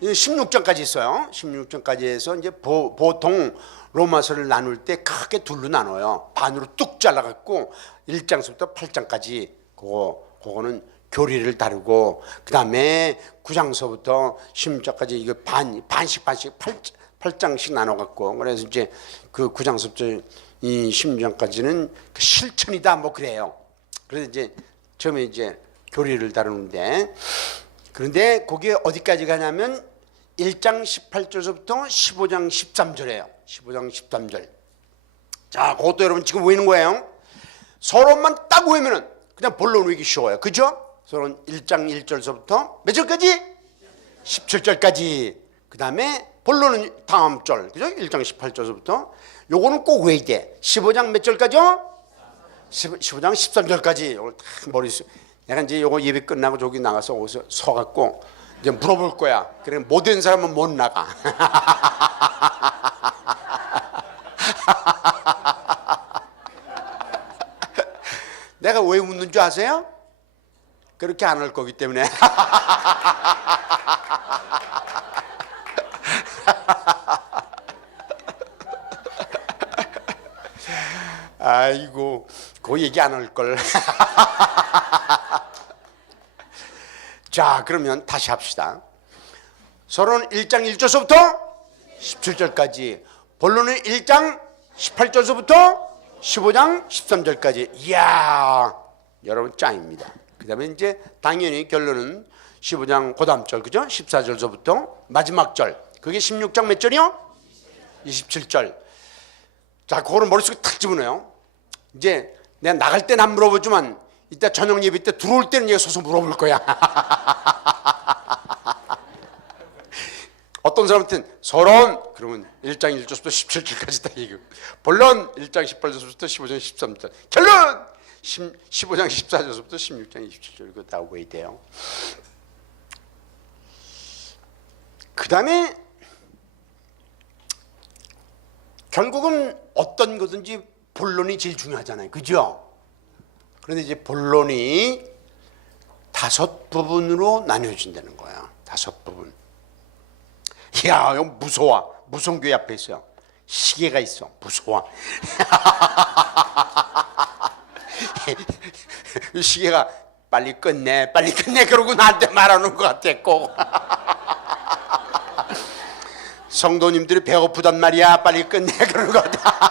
16장까지 있어요. 16장까지 해서 이제 보통 로마서를 나눌 때 크게 둘로 나눠요. 반으로 뚝 잘라갖고 1장부터 8장까지 그거는 교리를 다루고, 그 다음에 9장서부터 16장까지 이거 반씩 8장씩 나눠갖고, 그래서 이제 그 9장서부터 이 16장까지는 그 실천이다 뭐 그래요. 그래서 이제 처음에 이제 교리를 다루는데, 그런데 그게 어디까지 가냐면 1장 18절서부터 15장 13절이에요. 15장 13절. 자, 그것도 여러분 지금 보이는 거예요. 서론만 딱 보이면은 그냥 본론 외우기 쉬워요. 그죠? 서론 1장 1절서부터 몇 절까지? 17절까지. 그 다음에 본론은 다음 절. 그죠? 1장 18절서부터. 요거는 꼭 외워야 돼. 15장 몇 절까지요? 15장 13절까지. 요걸 딱 머릿속에. 내가 이제 요거 예배 끝나고 저기 나가서 어디서 서갖고 이제 물어볼 거야. 그래 못된 사람은 못 나가. 내가 왜 웃는 줄 아세요? 그렇게 안 할 거기 때문에. 아이고, 그 얘기 안 할 걸. 자, 그러면 다시 합시다. 서론 1장 1절서부터 17절까지, 본론은 1장 18절서부터 15장 13절까지. 이야, 여러분 짱입니다. 그 다음에 이제 당연히 결론은 15장 그 다음 절, 그죠? 14절서부터 마지막 절. 그게 16장 몇 절이요? 27절. 자, 그거를 머릿속에 탁 집어넣어요. 이제 내가 나갈 때는 안 물어보지만 이따 저녁 예배 때 들어올 때는 얘가 서서 물어볼 거야. 어떤 사람한테는 서론 그러면 1장 1절부터 17절까지 다 얘기하고, 본론 1장 18절부터 15장 13절, 결론 15장 14절부터 16장 27절. 이거 다 외워야 돼요. 그 다음에 결국은 어떤 거든지 본론이 제일 중요하잖아요. 그죠? 그런데 이제 본론이 5부분으로 나뉘어진다는 거야. 5부분. 이야, 이거 무서워. 무서운 교회 앞에 있어요. 시계가 있어. 무서워. 시계가 빨리 끝내, 빨리 끝내. 그러고 나한테 말하는 것 같아, 꼭. 성도님들이 배고프단 말이야. 빨리 끝내. 그러는 것 같아.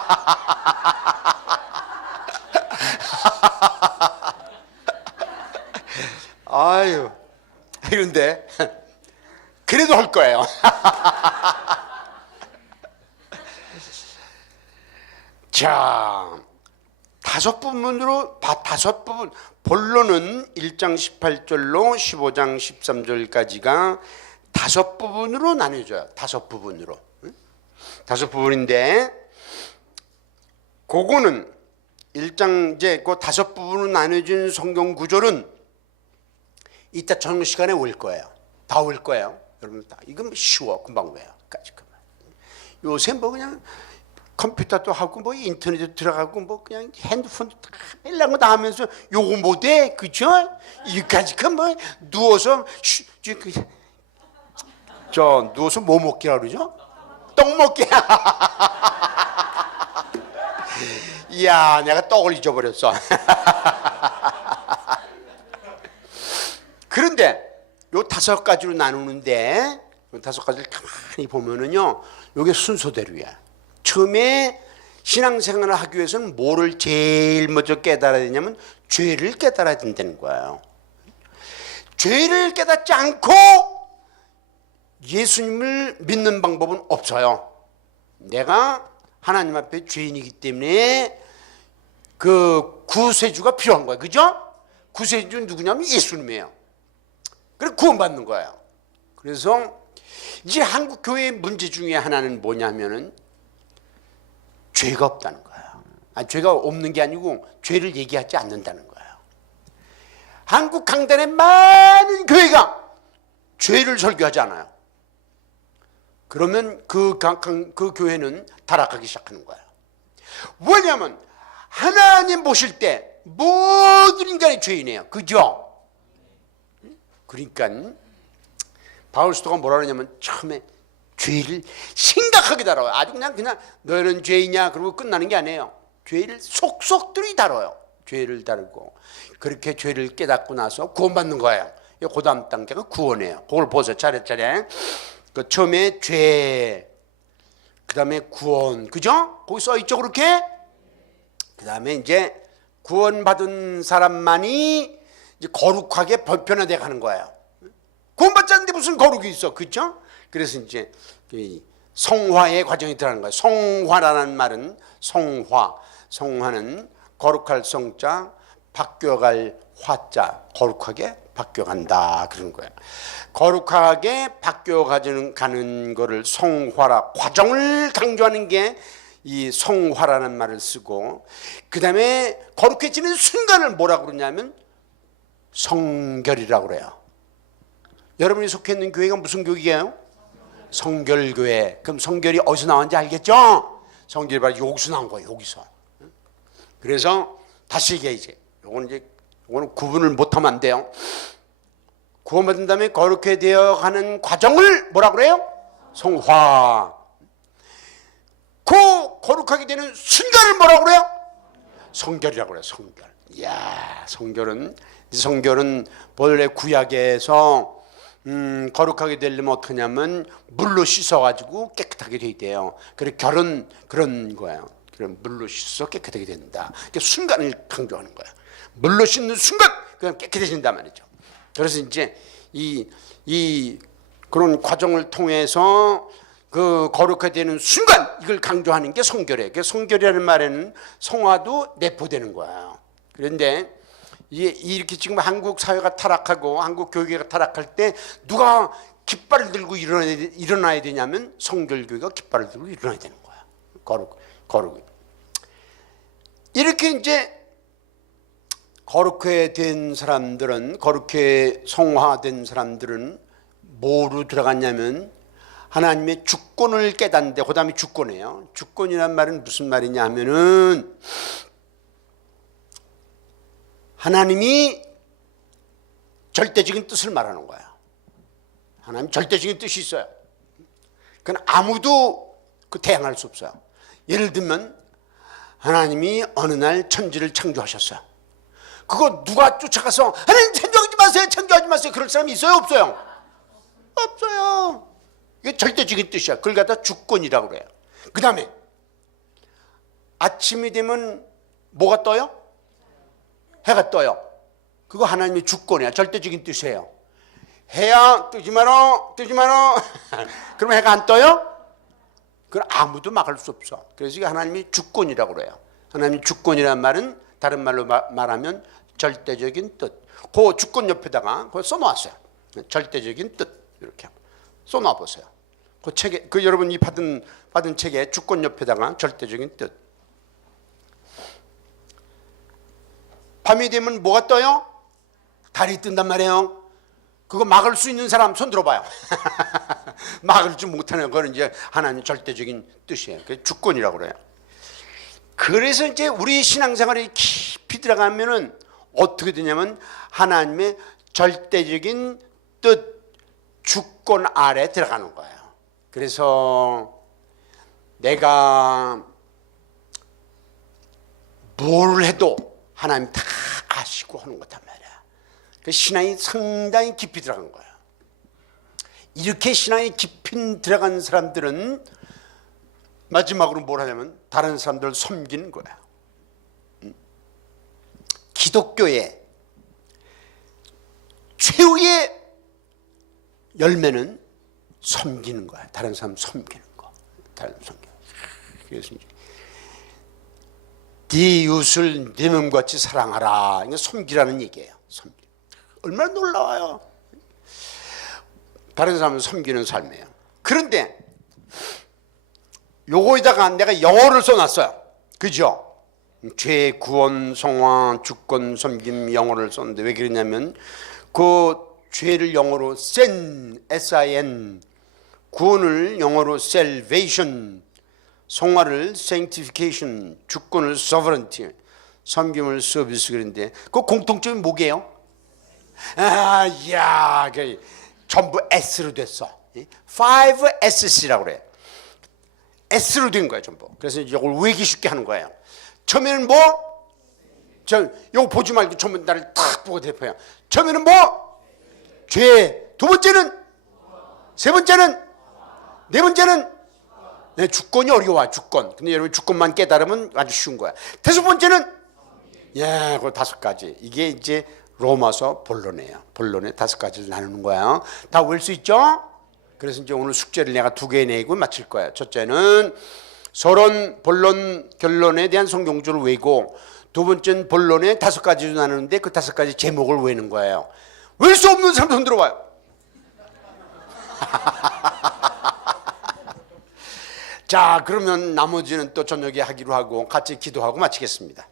아유, 그런데 그래도 할 거예요. 자, 5부분으로 5부분. 본론은 1장 18절로 15장 13절까지가 5부분으로 나뉘어져요. 5부분으로. 5부분인데 그거는 1장 이제 그 5부분으로 나눠진 성경 구절은 이따 저녁 시간에 올 거예요. 다 올 거예요. 여러분 다 이건 쉬워 금방 외워. 요새 뭐 그냥 컴퓨터도 하고 뭐 인터넷도 들어가고 뭐 그냥 핸드폰도 다 뺄라고 다 하면서 요거 못해 그죠? 이까지 뭐 누워서 저 누워서 뭐 먹기라 그러죠? 떡 먹기. 이야 내가 떡을 잊어버렸어. 그런데 요 5가지로 나누는데 요 5가지를 가만히 보면은요 요게 순서대로야. 처음에 신앙생활을 하기 위해서는 뭐를 제일 먼저 깨달아야 되냐면 죄를 깨달아야 된다는 거예요. 죄를 깨닫지 않고 예수님을 믿는 방법은 없어요. 내가 하나님 앞에 죄인이기 때문에 그 구세주가 필요한 거예요. 그죠? 구세주는 누구냐면 예수님이에요. 그래서 구원받는 거예요. 그래서 이제 한국 교회의 문제 중에 하나는 뭐냐면은 죄가 없다는 거예요. 죄가 없는 게 아니고 죄를 얘기하지 않는다는 거예요. 한국 강단의 많은 교회가 죄를 설교하지 않아요. 그러면 그 교회는 타락하기 시작하는 거예요. 왜냐하면 하나님 보실 때 모든 인간이 죄인이에요. 그죠? 그러니까 바울 사도가 뭐라 그러냐면 처음에 죄를 심각하게 다뤄요. 아주 그냥 너희는 죄이냐 그러고 끝나는 게 아니에요. 죄를 속속들이 다뤄요. 죄를 다루고 그렇게 죄를 깨닫고 나서 구원받는 거예요. 그 다음 단계가 구원이에요. 그걸 보세요. 차례차례. 그 처음에 죄, 그 다음에 구원, 그죠? 거기 써 있죠, 그렇게? 그 다음에 이제 구원받은 사람만이 이제 거룩하게 변화돼 가는 거예요. 구원받지 않는데 무슨 거룩이 있어, 그죠? 그래서 이제 성화의 과정이 들어가는 거예요. 성화라는 말은 성화는 거룩할 성자, 바뀌어갈 화자, 거룩하게 바뀌어간다 그러는 거예요. 거룩하게 바뀌어가는 거를 성화라, 과정을 강조하는 게 이 성화라는 말을 쓰고, 그 다음에 거룩해지는 순간을 뭐라고 그러냐면 성결이라고 그래요. 여러분이 속해 있는 교회가 무슨 교회예요? 성결교회. 그럼 성결이 어디서 나왔는지 알겠죠? 성결이 바로 여기서 나온 거예요. 여기서. 그래서 다시 얘기해. 요거는 구분을 못하면 안 돼요. 구원받은 다음에 거룩해 되어 가는 과정을 뭐라 그래요? 성화. 그 거룩하게 되는 순간을 뭐라 그래요? 성결이라고 그래요. 성결. 이야, 성결은 본래 구약에서 거룩하게 되려면 어떻게 하냐면 물로 씻어가지고 깨끗하게 돼야 돼요. 그래 결혼 그런 거예요. 그럼 물로 씻어 깨끗하게 된다. 순간을 강조하는 거예요. 물로 씻는 순간 그냥 깨끗해진단 말이죠. 그래서 이제 이 그런 과정을 통해서 그 거룩하게 되는 순간 이걸 강조하는 게 성결이에요. 그 성결이라는 말에는 성화도 내포되는 거예요. 그런데 이렇게 지금 한국 사회가 타락하고 한국 교회가 타락할 때 누가 깃발을 들고 일어나야 되냐면 성결교회가 깃발을 들고 일어나야 되는 거야. 거룩. 이렇게 이제 거룩해 된 사람들은, 거룩해 성화된 사람들은 뭐로 들어갔냐면 하나님의 주권을 깨닫는데, 그 다음에 주권이에요. 주권이란 말은 무슨 말이냐 하면은 하나님이 절대적인 뜻을 말하는 거야. 하나님 절대적인 뜻이 있어요. 그건 아무도 대항할 수 없어요. 예를 들면 하나님이 어느 날 천지를 창조하셨어요. 그거 누가 쫓아가서 하나님 창조하지 마세요 그럴 사람이 있어요, 없어요? 없어요. 이게 절대적인 뜻이야. 그걸 갖다 주권이라고 그래요. 그 다음에 아침이 되면 뭐가 떠요? 해가 떠요. 그거 하나님의 주권이야. 절대적인 뜻이에요. 해야 뜨지 마라. 그러면 해가 안 떠요? 그걸 아무도 막을 수 없어. 그래서 이게 하나님의 주권이라고 그래요. 하나님의 주권이라는 말은 다른 말로 말하면 절대적인 뜻. 그 주권 옆에다가 그걸 써놓았어요. 절대적인 뜻 이렇게 써놔 보세요. 그 책에, 그 여러분이 받은 책에 주권 옆에다가 절대적인 뜻. 밤이 되면 뭐가 떠요? 달이 뜬단 말이에요. 그거 막을 수 있는 사람 손 들어봐요. 막을 줄 못하는 거는 이제 하나님 절대적인 뜻이에요. 그게 주권이라고 그래요. 그래서 이제 우리 신앙생활에 깊이 들어가면은 어떻게 되냐면 하나님의 절대적인 뜻, 주권 아래 들어가는 거예요. 그래서 내가 뭘 해도 하나님 다 아시고 하는 거단 말이야. 그 신앙이 상당히 깊이 들어간 거예요. 이렇게 신앙이 깊이 들어간 사람들은 마지막으로 뭘 하냐면 다른 사람들을 섬기는 거야. 기독교의 최후의 열매는 섬기는 거야. 다른 사람 섬기는 거. 다른 사람 섬기는 거. 그래서 이제 네 이웃을 네 몸같이 사랑하라. 이게 섬기라는 얘기예요. 섬기. 얼마나 놀라워요. 다른 사람을 섬기는 삶이에요. 그런데 요거에다가 내가 영어를 써놨어요. 그죠? 죄, 구원, 성화, 주권, 섬김 영어를 썼는데 왜 그러냐면 그 죄를 영어로 sin, S-I-N, 구원을 영어로 salvation, 성화를 sanctification, 주권을 sovereignty, 섬김을 service 그런데 그 공통점이 뭐게요? 야, 전부 S로 됐어. 5SC라고 그래. S로 된 거야 전부. 그래서 이걸 외기 쉽게 하는 거예요. 처음에는 뭐? 이거 보지 말고 처음에 나를 탁 보고 대표야. 처음에는 뭐? 죄. 두 번째는? 세 번째는? 네 번째는? 네, 주권이 어려워. 주권. 근데 여러분 주권만 깨달으면 아주 쉬운 거야. 다섯 번째는? 예, 그 다섯 가지. 이게 이제 로마서 본론이에요. 본론에 다섯 가지를 나누는 거야. 다 외울 수 있죠? 그래서 이제 오늘 숙제를 내가 두 개 내고 마칠 거야. 첫째는 서론, 본론, 결론에 대한 성경주를 외고 두 번째는 본론에 다섯 가지로 나누는데 그 다섯 가지 제목을 외는 거예요. 외울 수 없는 사람 손 들어봐요. 자, 그러면 나머지는 또 저녁에 하기로 하고 같이 기도하고 마치겠습니다.